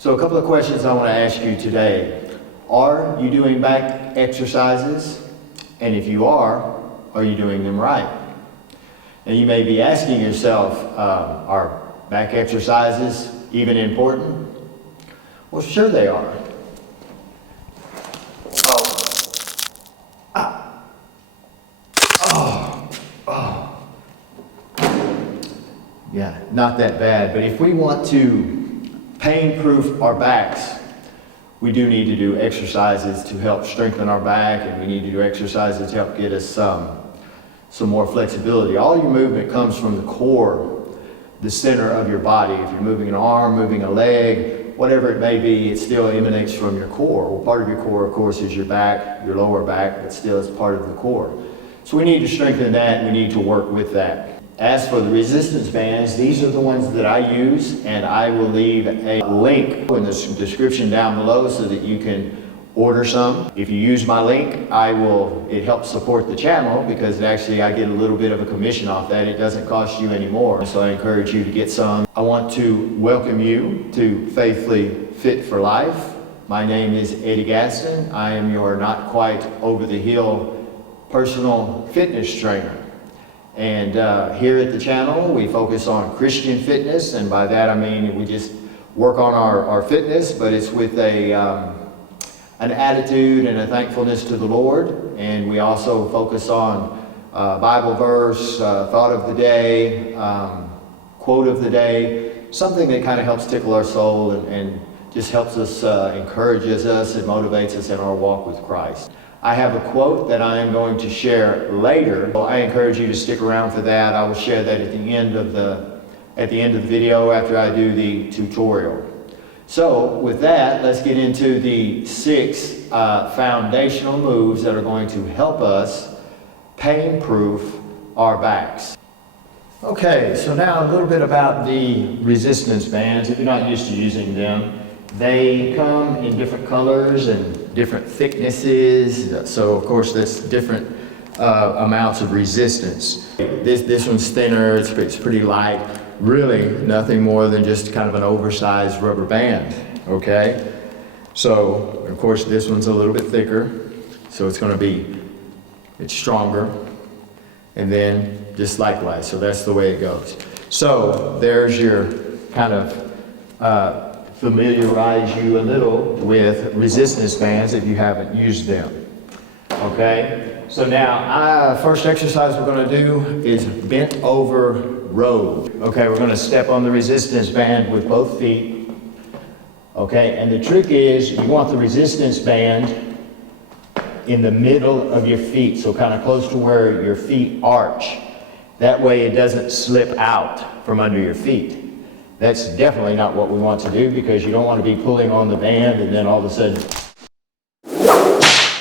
So a couple of questions I want to ask you today. Are you doing back exercises? And if you are you doing them right? And you may be asking yourself, are back exercises even important? Well, sure they are. Yeah, not that bad. But if we want to pain-proof our backs, we do need to do exercises to help strengthen our back, and we need to do exercises to help get us some more flexibility. All your movement comes from the core, the center of your body. If you're moving an arm, moving a leg, whatever it may be, it still emanates from your core. Well, part of your core, of course, is your back, your lower back, but still it's part of the core. So we need to strengthen that, and we need to work with that. As for the resistance bands, these are the ones that I use, and I will leave a link in the description down below so that you can order some. If you use my link, it helps support the channel because actually I get a little bit of a commission off that. It doesn't cost you any more, so I encourage you to get some. I want to welcome you to Faithfully Fit for Life. My name is Eddie Gaston. I am your not quite over the hill personal fitness trainer. And here at the channel, we focus on Christian fitness, and by that I mean we just work on our fitness, but it's with an attitude and a thankfulness to the Lord. And we also focus on Bible verse, thought of the day, quote of the day, something that kind of helps tickle our soul and just helps us, encourages us and motivates us in our walk with Christ. I have a quote that I am going to share later. I encourage you to stick around for that. I will share that at the end of the video after I do the tutorial. So with that, let's get into the 6 foundational moves that are going to help us pain-proof our backs. Okay, so now a little bit about the resistance bands. If you're not used to using them, they come in different colors and different thicknesses, so of course that's different amounts of resistance. This one's thinner, it's pretty light, really nothing more than just kind of an oversized rubber band, okay? So of course this one's a little bit thicker, so it's stronger, and then just likewise, so that's the way it goes. So there's your kind of familiarize you a little with resistance bands if you haven't used them. Okay, so now first exercise we're going to do is bent over row. Okay, we're going to step on the resistance band with both feet. Okay, and the trick is you want the resistance band in the middle of your feet, so kind of close to where your feet arch. That way it doesn't slip out from under your feet. That's definitely not what we want to do, because you don't want to be pulling on the band and then all of a sudden.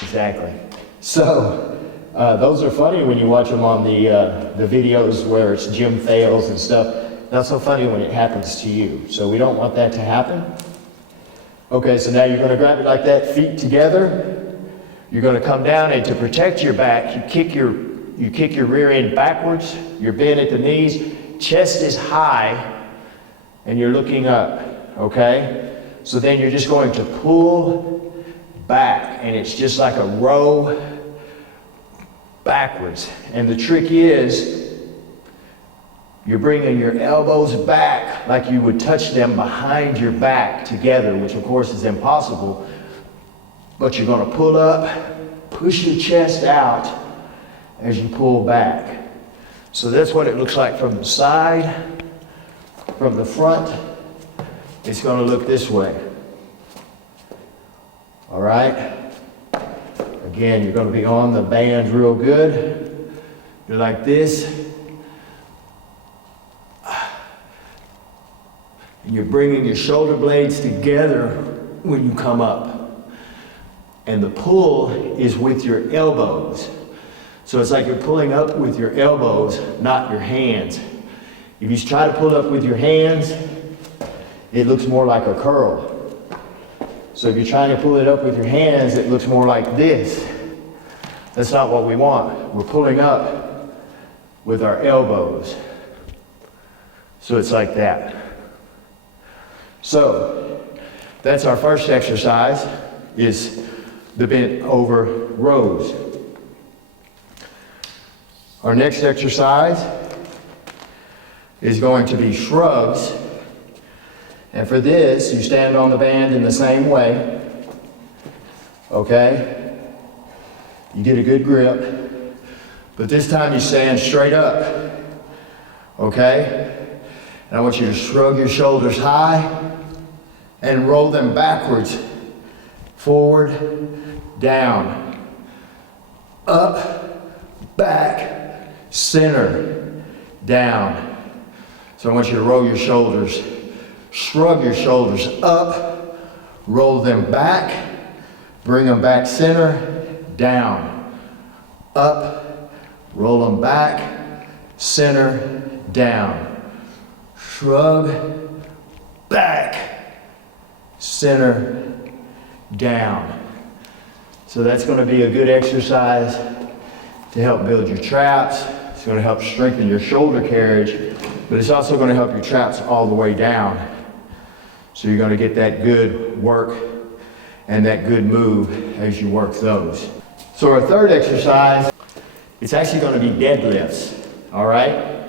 Exactly. So those are funny when you watch them on the videos where it's gym fails and stuff. Not so funny when it happens to you. So we don't want that to happen. Okay, so now you're going to grab it like that, feet together. You're going to come down, and to protect your back, you kick your rear end backwards. You're bent at the knees. Chest is high. And you're looking up, okay? So then you're just going to pull back, and it's just like a row backwards. And the trick is you're bringing your elbows back like you would touch them behind your back together, which of course is impossible. But you're going to pull up, push your chest out as you pull back. So that's what it looks like from the side. From the front, it's going to look this way. All right? Again, you're going to be on the band real good. You're like this. And you're bringing your shoulder blades together when you come up. And the pull is with your elbows. So it's like you're pulling up with your elbows, not your hands. If you try to pull up with your hands, it looks more like a curl. So if you're trying to pull it up with your hands, it looks more like this. That's not what we want. We're pulling up with our elbows. So it's like that. So that's our first exercise, is the bent over rows. Our next exercise is going to be shrugs. And for this, you stand on the band in the same way. Okay? You get a good grip. But this time you stand straight up. Okay? And I want you to shrug your shoulders high and roll them backwards. Forward, down, up, back, center, down. So I want you to roll your shoulders, shrug your shoulders up, roll them back, bring them back center, down, up, roll them back, center, down, shrug, back, center, down. So that's going to be a good exercise to help build your traps. It's going to help strengthen your shoulder carriage, but it's also going to help your traps all the way down. So you're going to get that good work and that good move as you work those. So our third exercise, it's actually going to be deadlifts, all right?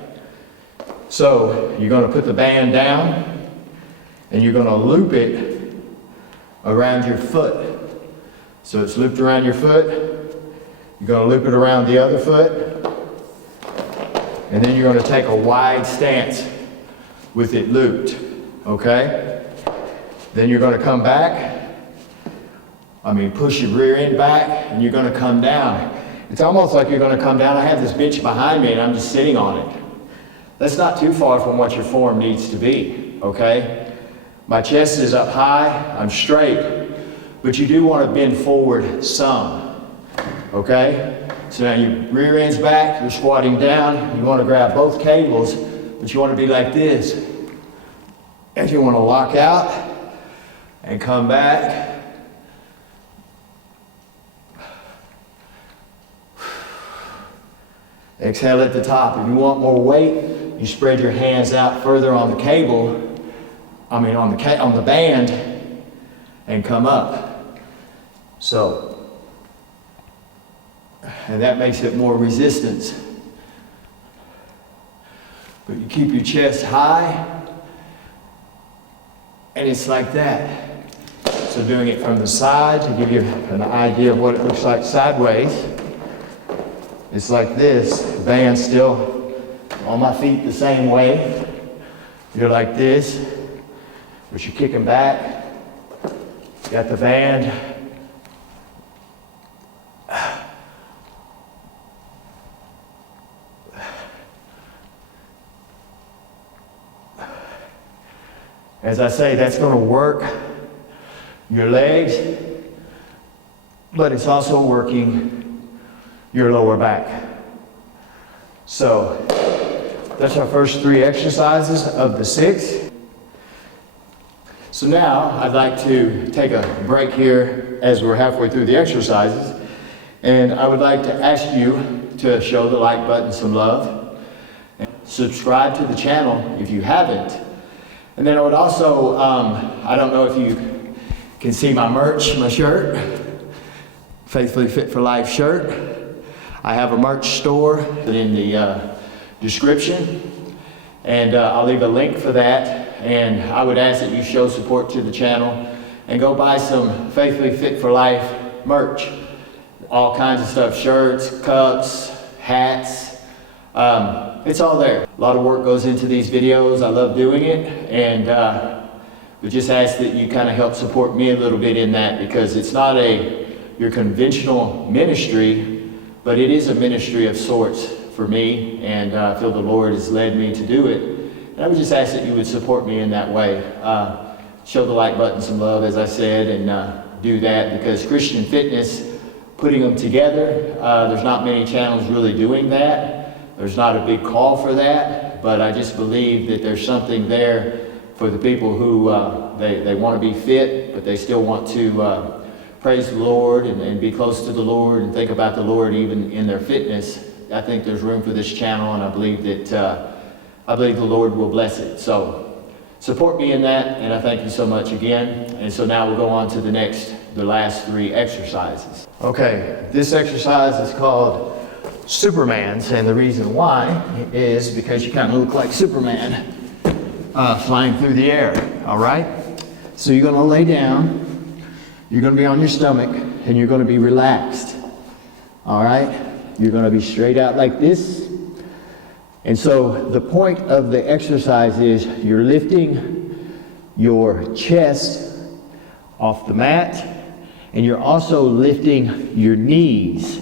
So you're going to put the band down and you're going to loop it around your foot. So it's looped around your foot. You're going to loop it around the other foot. And then you're going to take a wide stance with it looped. Okay? Then you're going to come back. Push your rear end back and you're going to come down. It's almost like you're going to come down. I have this bench behind me and I'm just sitting on it. That's not too far from what your form needs to be. Okay? My chest is up high, I'm straight, but you do want to bend forward some, okay? So now your rear end's back, you're squatting down, you want to grab both cables, but you want to be like this. And you want to lock out and come back. Exhale at the top. If you want more weight, you spread your hands out further on the cable, on the band, and come up. So, and that makes it more resistance. But you keep your chest high, and it's like that. So doing it from the side to give you an idea of what it looks like sideways. It's like this, band still on my feet the same way. You're like this. But you're kicking back, you got the band. As I say, that's going to work your legs, but it's also working your lower back. So that's our first 3 exercises of the 6. So now I'd like to take a break here as we're halfway through the exercises, and I would like to ask you to show the like button some love, and subscribe to the channel if you haven't. And then I would also, I don't know if you can see my merch, my shirt, Faithfully Fit for Life shirt. I have a merch store in the description, and I'll leave a link for that. And I would ask that you show support to the channel and go buy some Faithfully Fit for Life merch. All kinds of stuff, shirts, cups, hats, it's all there. A lot of work goes into these videos. I love doing it, and we just ask that you kind of help support me a little bit in that, because it's not your conventional ministry, but it is a ministry of sorts for me, and I feel the Lord has led me to do it. And I would just ask that you would support me in that way. Show the like button some love, as I said, and do that, because Christian fitness, putting them together, there's not many channels really doing that. There's not a big call for that, but I just believe that there's something there for the people who they want to be fit, but they still want to praise the Lord and be close to the Lord and think about the Lord even in their fitness. I think there's room for this channel, and I believe that the Lord will bless it. So support me in that, and I thank you so much again. And so now we'll go on to the last 3 exercises. Okay, this exercise is called Superman's, and the reason why is because you kind of look like Superman flying through the air, all right? So you're gonna lay down, you're gonna be on your stomach, and you're gonna be relaxed, all right? You're gonna be straight out like this. And so the point of the exercise is you're lifting your chest off the mat, and you're also lifting your knees.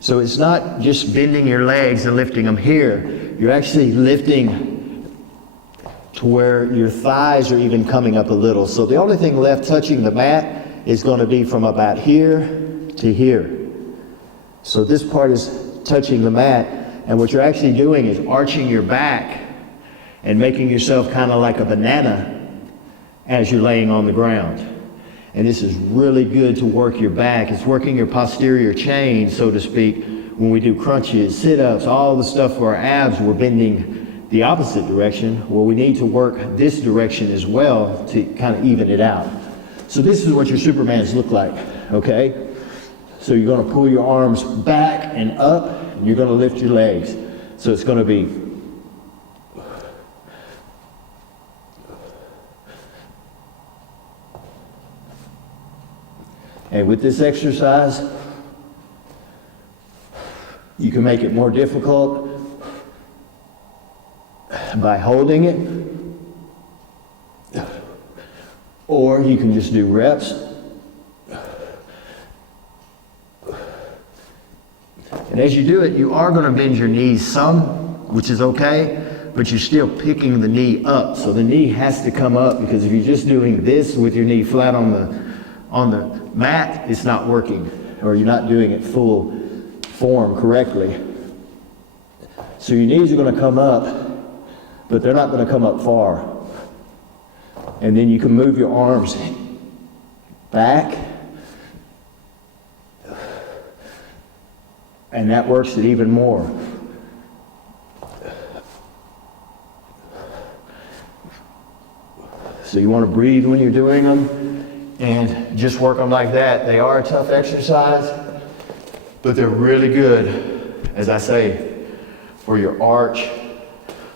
So it's not just bending your legs and lifting them here. You're actually lifting to where your thighs are even coming up a little. So the only thing left touching the mat is going to be from about here to here. So this part is touching the mat, and what you're actually doing is arching your back and making yourself kind of like a banana as you're laying on the ground. And this is really good to work your back. It's working your posterior chain, so to speak. When we do crunches, sit-ups, all the stuff for our abs, we're bending the opposite direction. Well, we need to work this direction as well to kind of even it out. So this is what your Supermans look like, okay? So you're gonna pull your arms back and up, and you're gonna lift your legs. So it's gonna be and with this exercise, you can make it more difficult by holding it, or you can just do reps. And as you do it, you are going to bend your knees some, which is okay, but you're still picking the knee up. So the knee has to come up, because if you're just doing this with your knee flat on the mat, it's not working, or you're not doing it full form correctly. So your knees are going to come up, but they're not going to come up far. And then you can move your arms back, and that works it even more. So you want to breathe when you're doing them, and just work them like that. They are a tough exercise, but they're really good, as I say, for your arch.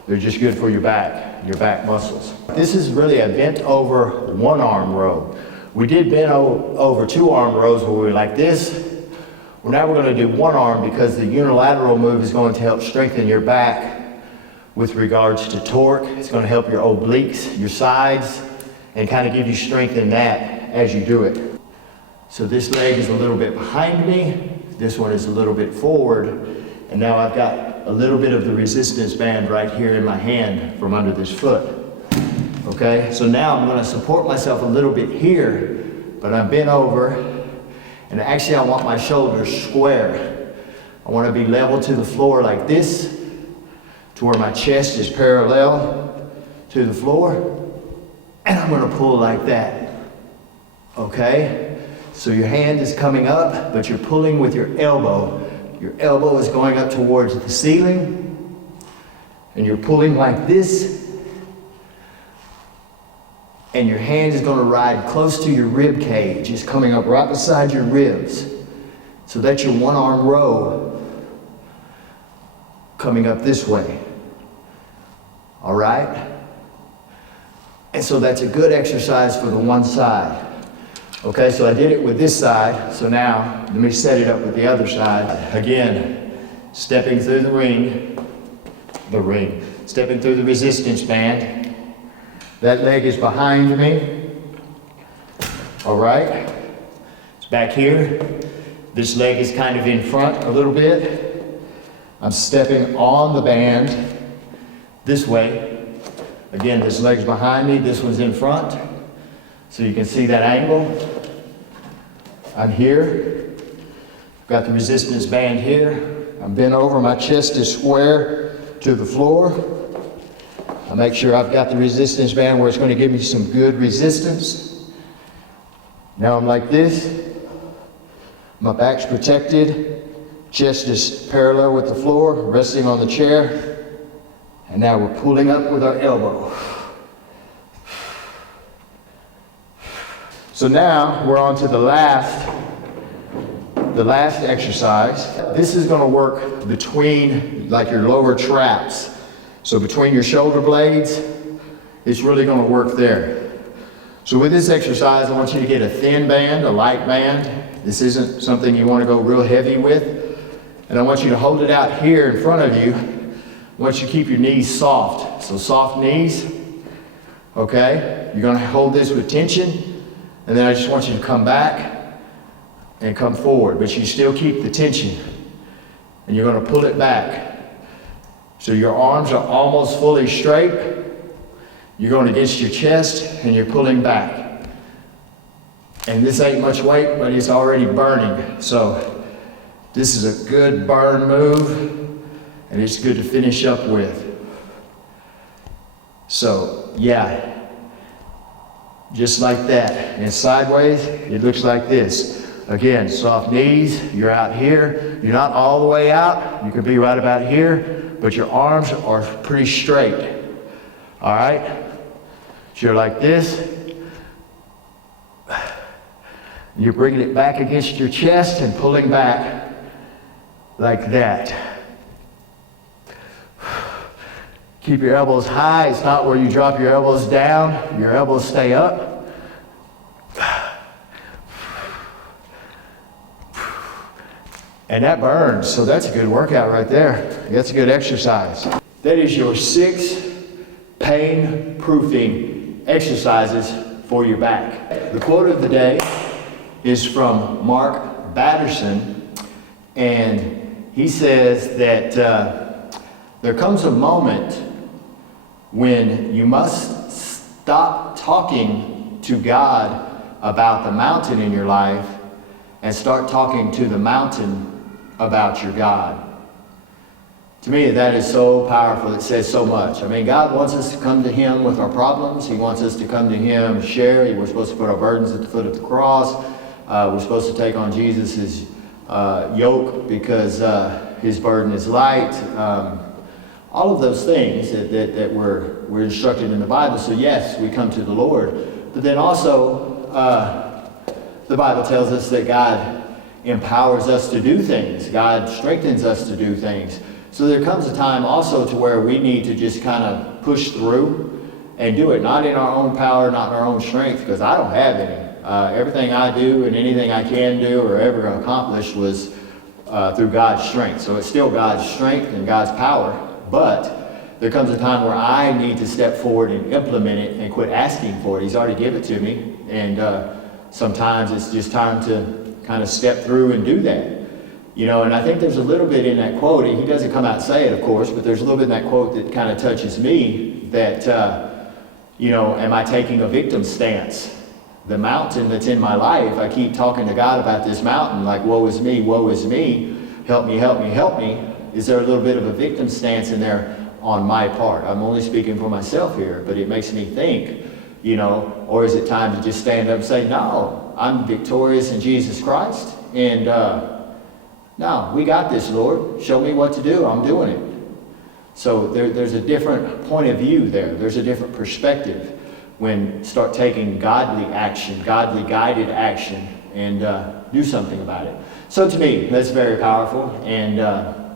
They're just good for your back muscles. This is really a bent over one arm row. We did bent over 2 arm rows where we were like this. Well, now we're going to do 1 arm, because the unilateral move is going to help strengthen your back with regards to torque. It's going to help your obliques, your sides, and kind of give you strength in that as you do it. So this leg is a little bit behind me. This one is a little bit forward. And now I've got a little bit of the resistance band right here in my hand from under this foot. Okay, so now I'm going to support myself a little bit here, but I'm bent over, and actually I want my shoulders square. I want to be level to the floor like this, to where my chest is parallel to the floor, and I'm going to pull like that. Okay, so your hand is coming up, but you're pulling with your elbow. Your elbow is going up towards the ceiling, and you're pulling like this, and your hand is going to ride close to your rib cage. It's coming up right beside your ribs. So that's your 1 arm row coming up this way. All right? And so that's a good exercise for the one side. Okay, so I did it with this side, so now let me set it up with the other side. Again, stepping through the ring, stepping through the resistance band. That leg is behind me. All right, it's back here. This leg is kind of in front a little bit. I'm stepping on the band this way. Again, this leg's behind me, this one's in front. So you can see that angle. I'm here. Got the resistance band here. I'm bent over, my chest is square to the floor. I make sure I've got the resistance band where it's going to give me some good resistance. Now I'm like this. My back's protected. Chest is parallel with the floor, resting on the chair. And now we're pulling up with our elbow. So now we're on to the last exercise. This is going to work between like your lower traps. So between your shoulder blades, it's really going to work there. So with this exercise, I want you to get a thin band, a light band. This isn't something you want to go real heavy with. And I want you to hold it out here in front of you. I want you to keep your knees soft. So soft knees, okay? You're going to hold this with tension. And then I just want you to come back and come forward. But you still keep the tension. And you're going to pull it back. So your arms are almost fully straight. You're going against your chest and you're pulling back. And this ain't much weight, but it's already burning. So this is a good burn move, and it's good to finish up with. So yeah, just like that. And sideways, it looks like this. Again, soft knees, you're out here. You're not all the way out. You could be right about here, but your arms are pretty straight. All right? So you're like this. You're bringing it back against your chest and pulling back like that. Keep your elbows high. It's not where you drop your elbows down. Your elbows stay up. And that burns, so that's a good workout right there. That's a good exercise. That is your 6 pain-proofing exercises for your back. The quote of the day is from Mark Batterson, and he says that there comes a moment when you must stop talking to God about the mountain in your life and start talking to the mountain about your God. To me, that is so powerful. It says so much. I mean, God wants us to come to Him with our problems. He wants us to come to Him, share. We're supposed to put our burdens at the foot of the cross. We're supposed to take on Jesus' yoke because His burden is light. All of those things that we're instructed in the Bible. So yes, we come to the Lord. But then also, the Bible tells us that God empowers us to do things. God strengthens us to do things. So there comes a time also to where we need to just kind of push through and do it, not in our own power, not in our own strength, because I don't have any. Everything I do and anything I can do or ever accomplish was through God's strength. So it's still God's strength and God's power, but there comes a time where I need to step forward and implement it and quit asking for it. He's already given it to me, and sometimes it's just time to kind of step through and do that. You know, and I think there's a little bit in that quote, he doesn't come out and say it, of course, but there's a little bit in that quote that kind of touches me that, you know, am I taking a victim stance? The mountain that's in my life, I keep talking to God about this mountain, like, woe is me, help me, help me, help me. Is there a little bit of a victim stance in there on my part? I'm only speaking for myself here, but it makes me think, you know, or is it time to just stand up and say, no, I'm victorious in Jesus Christ, and no, we got this, Lord. Show me what to do. I'm doing it. So there's a different point of view there. There's a different perspective when start taking godly action, godly guided action, and do something about it. So to me, that's very powerful. And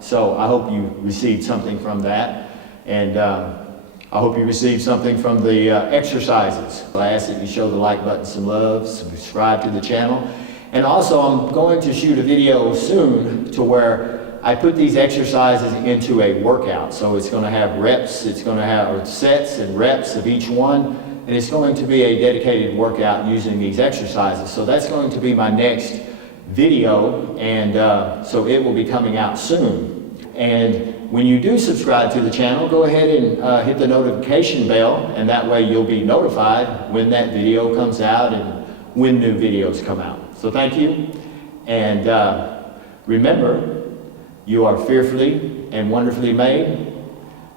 so I hope you received something from that. And I hope you received something from the exercises. I ask that you show the like button some love, subscribe to the channel. And also, I'm going to shoot a video soon to where I put these exercises into a workout. So it's going to have reps, it's going to have sets and reps of each one, and it's going to be a dedicated workout using these exercises. So that's going to be my next video, and so it will be coming out soon. And when you do subscribe to the channel, go ahead and hit the notification bell, and that way you'll be notified when that video comes out and when new videos come out. So thank you, and remember, you are fearfully and wonderfully made.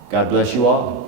God bless you all.